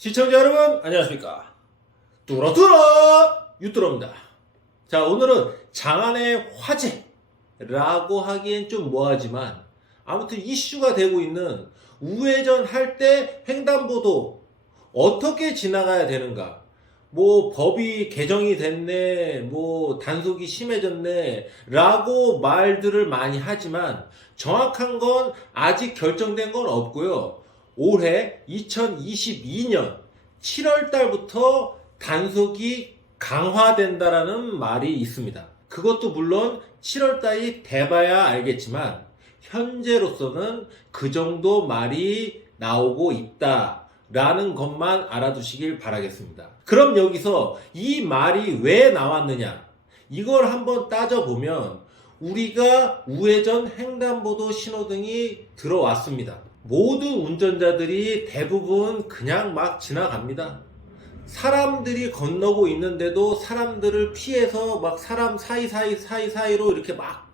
시청자 여러분 안녕하십니까. 뚜러뚜러 유뚜러입니다. 자, 오늘은 장안의 화제라고 하기엔 좀 뭐하지만 아무튼 이슈가 되고 있는 우회전 할 때 횡단보도 어떻게 지나가야 되는가, 뭐 법이 개정이 됐네, 뭐 단속이 심해졌네 라고 말들을 많이 하지만 정확한 건 아직 결정된 건 없고요. 올해 2022년 7월 달부터 단속이 강화된다라는 말이 있습니다. 그것도 물론 7월 달이 돼봐야 알겠지만 현재로서는 그 정도 말이 나오고 있다라는 것만 알아두시길 바라겠습니다. 그럼 여기서 이 말이 왜 나왔느냐, 이걸 한번 따져보면 우리가 우회전 횡단보도 신호등이 들어왔습니다. 모든 운전자들이 대부분 그냥 막 지나갑니다. 사람들이 건너고 있는데도 사람들을 피해서 막 사람 사이로 이렇게 막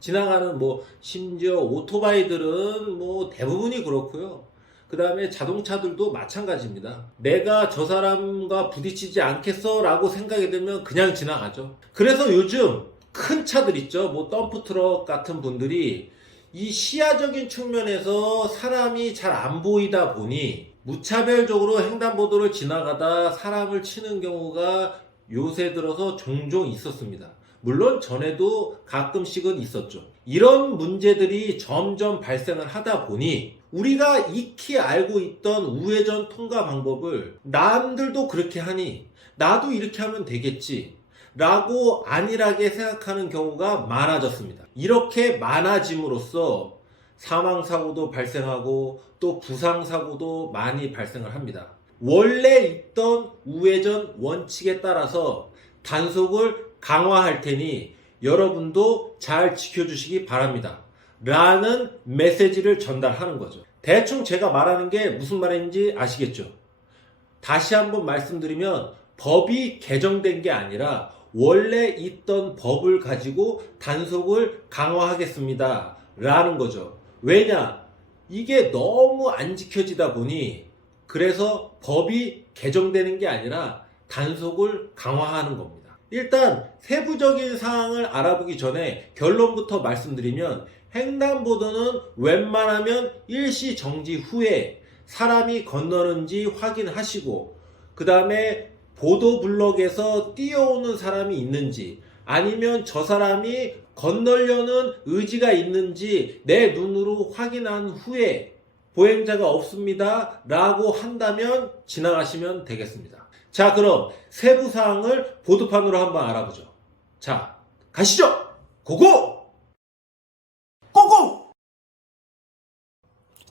지나가는, 뭐 심지어 오토바이들은 뭐 대부분이 그렇고요. 그 다음에 자동차들도 마찬가지입니다. 내가 저 사람과 부딪히지 않겠어 라고 생각이 들면 그냥 지나가죠. 그래서 요즘 큰 차들 있죠, 뭐 덤프트럭 같은 분들이 이 시야적인 측면에서 사람이 잘 안 보이다 보니 무차별적으로 횡단보도를 지나가다 사람을 치는 경우가 요새 들어서 종종 있었습니다. 물론 전에도 가끔씩은 있었죠. 이런 문제들이 점점 발생을 하다 보니 우리가 익히 알고 있던 우회전 통과 방법을 남들도 그렇게 하니 나도 이렇게 하면 되겠지 라고 안일하게 생각하는 경우가 많아졌습니다. 이렇게 많아짐으로써 사망사고도 발생하고 또 부상사고도 많이 발생을 합니다. 원래 있던 우회전 원칙에 따라서 단속을 강화할 테니 여러분도 잘 지켜주시기 바랍니다 라는 메시지를 전달하는 거죠. 대충 제가 말하는 게 무슨 말인지 아시겠죠? 다시 한번 말씀드리면 법이 개정된 게 아니라 원래 있던 법을 가지고 단속을 강화하겠습니다 라는 거죠. 왜냐? 이게 너무 안 지켜지다 보니 그래서 법이 개정되는 게 아니라 단속을 강화하는 겁니다. 일단 세부적인 사항을 알아보기 전에 결론부터 말씀드리면, 횡단보도는 웬만하면 일시 정지 후에 사람이 건너는지 확인하시고, 그 다음에 보도블럭에서 뛰어오는 사람이 있는지 아니면 저 사람이 건너려는 의지가 있는지 내 눈으로 확인한 후에 보행자가 없습니다 라고 한다면 지나가시면 되겠습니다. 자, 그럼 세부사항을 보드판으로 한번 알아보죠. 자, 가시죠. 고고! 고고!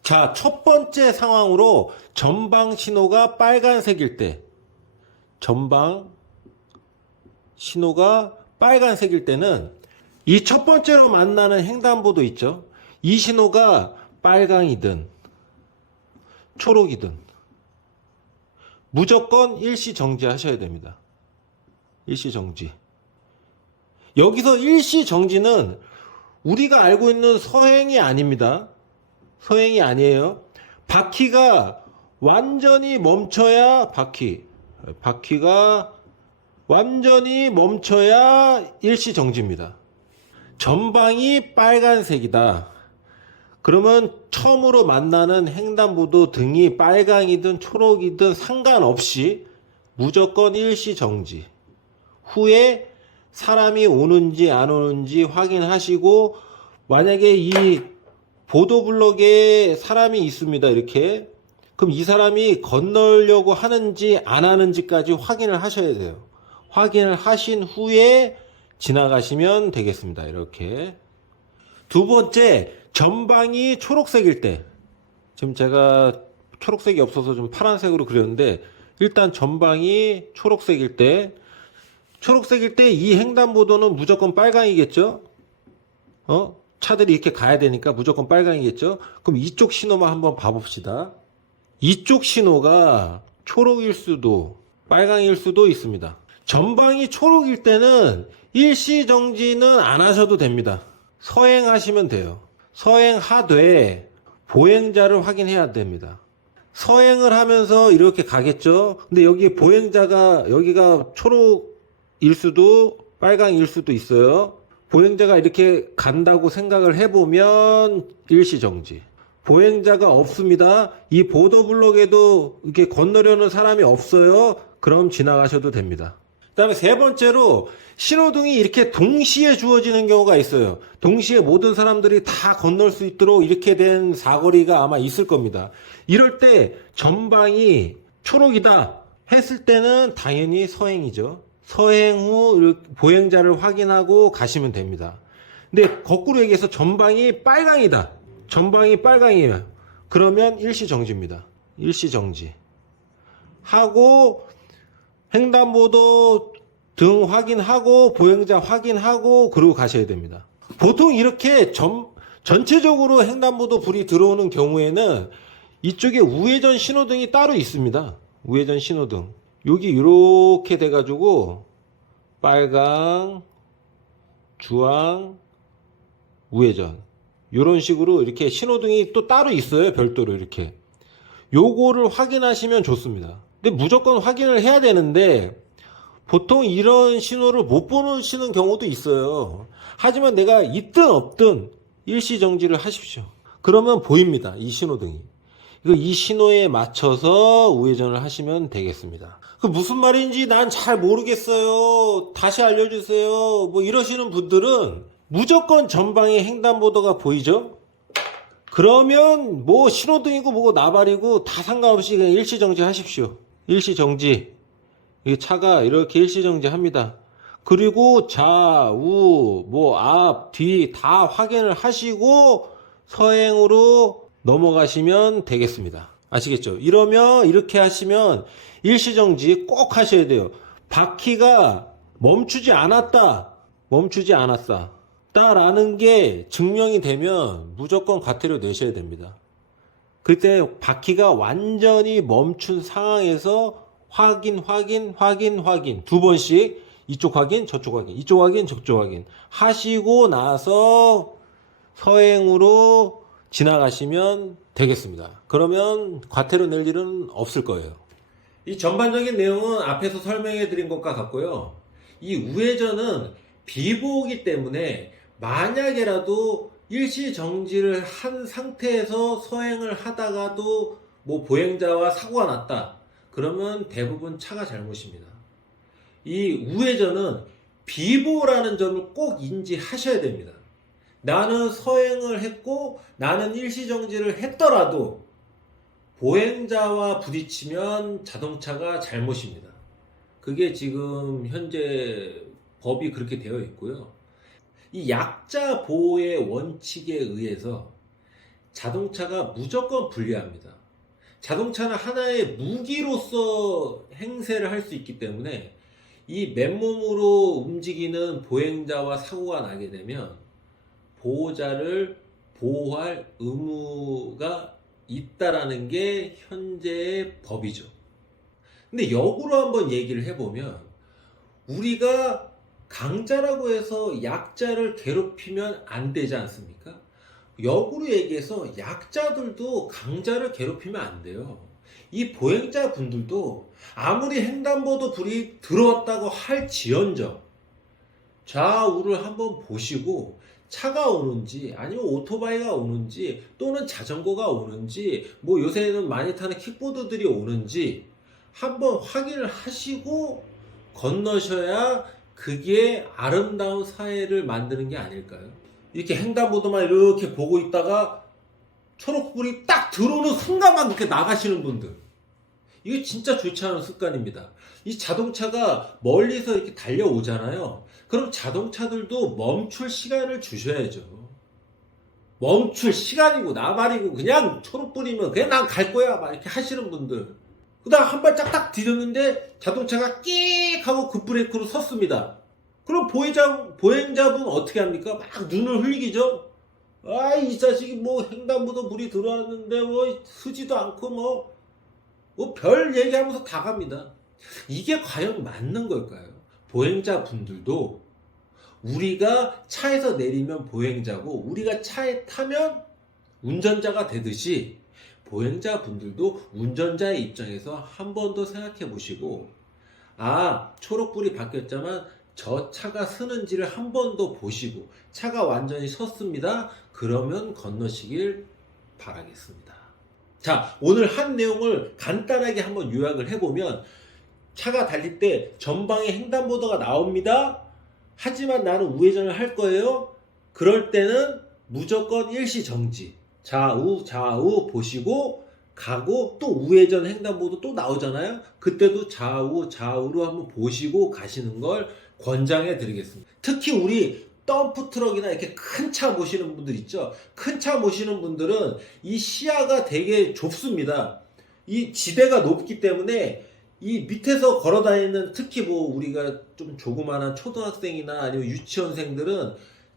자, 첫 번째 상황으로 전방 신호가 빨간색일 때, 전방 신호가 빨간색일 때는 이 첫 번째로 만나는 횡단보도 있죠. 이 신호가 빨강이든 초록이든 무조건 일시 정지하셔야 됩니다. 일시 정지. 여기서 일시 정지는 우리가 알고 있는 서행이 아닙니다. 서행이 아니에요. 바퀴가 완전히 멈춰야 바퀴가 완전히 멈춰야 일시 정지입니다. 전방이 빨간색이다. 그러면 처음으로 만나는 횡단보도 등이 빨강이든 초록이든 상관없이 무조건 일시 정지. 후에 사람이 오는지 안 오는지 확인하시고, 만약에 이 보도블럭에 사람이 있습니다. 이렇게. 그럼 이 사람이 건너려고 하는지 안 하는지까지 확인을 하셔야 돼요. 확인을 하신 후에 지나가시면 되겠습니다. 이렇게. 두 번째, 전방이 초록색일 때. 지금 제가 초록색이 없어서 좀 파란색으로 그렸는데, 일단 전방이 초록색일 때 이 횡단보도는 무조건 빨강이겠죠? 차들이 이렇게 가야 되니까 무조건 빨강이겠죠? 그럼 이쪽 신호만 한번 봐봅시다. 이쪽 신호가 초록일 수도 빨강일 수도 있습니다. 전방이 초록일 때는 일시 정지는 안 하셔도 됩니다. 서행하시면 돼요. 서행하되 보행자를 확인해야 됩니다. 서행을 하면서 이렇게 가겠죠. 근데 여기 보행자가 여기가 초록일 수도 빨강일 수도 있어요. 보행자가 이렇게 간다고 생각을 해보면 일시정지. 보행자가 없습니다. 이 보도블록에도 이렇게 건너려는 사람이 없어요. 그럼 지나가셔도 됩니다. 그 다음에 세 번째로 신호등이 이렇게 동시에 주어지는 경우가 있어요. 동시에 모든 사람들이 다 건널 수 있도록 이렇게 된 사거리가 아마 있을 겁니다. 이럴 때 전방이 초록이다 했을 때는 당연히 서행이죠. 서행 후 보행자를 확인하고 가시면 됩니다. 근데 거꾸로 얘기해서 전방이 빨강이다. 전방이 빨강이에요. 그러면 일시정지입니다. 일시정지. 하고 횡단보도 등 확인하고 보행자 확인하고 그러고 가셔야 됩니다. 보통 이렇게 전체적으로 횡단보도 불이 들어오는 경우에는 이쪽에 우회전 신호등이 따로 있습니다. 우회전 신호등. 여기 이렇게 돼가지고 빨강, 주황, 우회전 이런 식으로 이렇게 신호등이 또 따로 있어요. 별도로 이렇게. 요거를 확인하시면 좋습니다. 근데 무조건 확인을 해야 되는데 보통 이런 신호를 못 보시는 경우도 있어요. 하지만 내가 있든 없든 일시정지를 하십시오. 그러면 보입니다. 이 신호등이. 이 신호에 맞춰서 우회전을 하시면 되겠습니다. 그 무슨 말인지 난 잘 모르겠어요. 다시 알려주세요. 뭐 이러시는 분들은 무조건 전방에 횡단보도가 보이죠? 그러면 뭐 신호등이고 뭐고 나발이고 다 상관없이 그냥 일시정지 하십시오. 일시정지. 이 차가 이렇게 일시정지 합니다. 그리고 좌우 뭐 앞, 뒤 다 확인을 하시고 서행으로 넘어가시면 되겠습니다. 아시겠죠? 이러면 이렇게 하시면 일시정지 꼭 하셔야 돼요. 바퀴가 멈추지 않았다. 멈추지 않았다. 라는 게 증명이 되면 무조건 과태료 내셔야 됩니다. 그때 바퀴가 완전히 멈춘 상황에서 확인 두 번씩 이쪽 확인 저쪽 확인 이쪽 확인 저쪽 확인 하시고 나서 서행으로 지나가시면 되겠습니다. 그러면 과태료 낼 일은 없을 거예요. 이 전반적인 내용은 앞에서 설명해 드린 것과 같고요. 이 우회전은 비보기 때문에 만약에라도 일시정지를 한 상태에서 서행을 하다가도 뭐 보행자와 사고가 났다. 그러면 대부분 차가 잘못입니다. 이 우회전은 비보라는 점을 꼭 인지하셔야 됩니다. 나는 서행을 했고 나는 일시정지를 했더라도 보행자와 부딪히면 자동차가 잘못입니다. 그게 지금 현재 법이 그렇게 되어 있고요. 이 약자 보호의 원칙에 의해서 자동차가 무조건 불리합니다. 자동차는 하나의 무기로서 행세를 할 수 있기 때문에 이 맨몸으로 움직이는 보행자와 사고가 나게 되면 보호자를 보호할 의무가 있다라는 게 현재의 법이죠. 근데 역으로 한번 얘기를 해보면 우리가 강자라고 해서 약자를 괴롭히면 안 되지 않습니까? 역으로 얘기해서 약자들도 강자를 괴롭히면 안 돼요. 이 보행자 분들도 아무리 횡단보도 불이 들어왔다고 할지언정 좌우를 한번 보시고 차가 오는지 아니면 오토바이가 오는지 또는 자전거가 오는지 뭐 요새는 많이 타는 킥보드들이 오는지 한번 확인을 하시고 건너셔야 그게 아름다운 사회를 만드는 게 아닐까요? 이렇게 횡단보도만 이렇게 보고 있다가 초록불이 딱 들어오는 순간만 그렇게 나가시는 분들, 이게 진짜 좋지 않은 습관입니다. 이 자동차가 멀리서 이렇게 달려오잖아요. 그럼 자동차들도 멈출 시간을 주셔야죠. 멈출 시간이고 나발이고 그냥 초록불이면 그냥 난 갈 거야 막 이렇게 하시는 분들, 그다음 한 발짝 딱 디뎠는데 자동차가 끽 하고 급브레이크로 섰습니다. 그럼 보행자분 어떻게 합니까? 막 눈을 흘리기죠. 아, 이 자식이 뭐 횡단보도 물이 들어왔는데 뭐 쓰지도 않고 뭐 별 얘기하면서 다 갑니다. 이게 과연 맞는 걸까요? 보행자 분들도 우리가 차에서 내리면 보행자고 우리가 차에 타면 운전자가 되듯이 보행자분들도 운전자의 입장에서 한 번 더 생각해 보시고, 아, 초록불이 바뀌었지만 저 차가 서는지를 한 번 더 보시고, 차가 완전히 섰습니다. 그러면 건너시길 바라겠습니다. 자, 오늘 한 내용을 간단하게 한번 요약을 해보면, 차가 달릴 때 전방에 횡단보도가 나옵니다. 하지만 나는 우회전을 할 거예요. 그럴 때는 무조건 일시 정지. 좌우 보시고 가고, 또 우회전 횡단보도 또 나오잖아요. 그때도 좌우로 한번 보시고 가시는 걸 권장해 드리겠습니다. 특히 우리 덤프 트럭이나 이렇게 큰 차 모시는 분들 있죠. 큰 차 모시는 분들은 이 시야가 되게 좁습니다. 이 지대가 높기 때문에 이 밑에서 걸어 다니는, 특히 뭐 우리가 좀 조그만한 초등학생이나 아니면 유치원생들은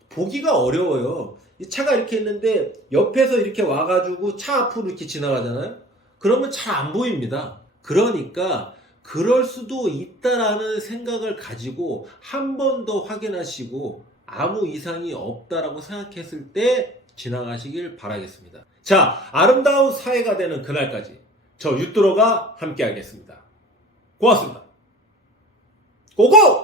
보기가 어려워요. 이 차가 이렇게 있는데 옆에서 이렇게 와가지고 차 앞으로 이렇게 지나가잖아요. 그러면 잘 안 보입니다. 그러니까 그럴 수도 있다라는 생각을 가지고 한 번 더 확인하시고, 아무 이상이 없다라고 생각했을 때 지나가시길 바라겠습니다. 자, 아름다운 사회가 되는 그날까지 저 유뚜로가 함께 하겠습니다. 고맙습니다. 고고!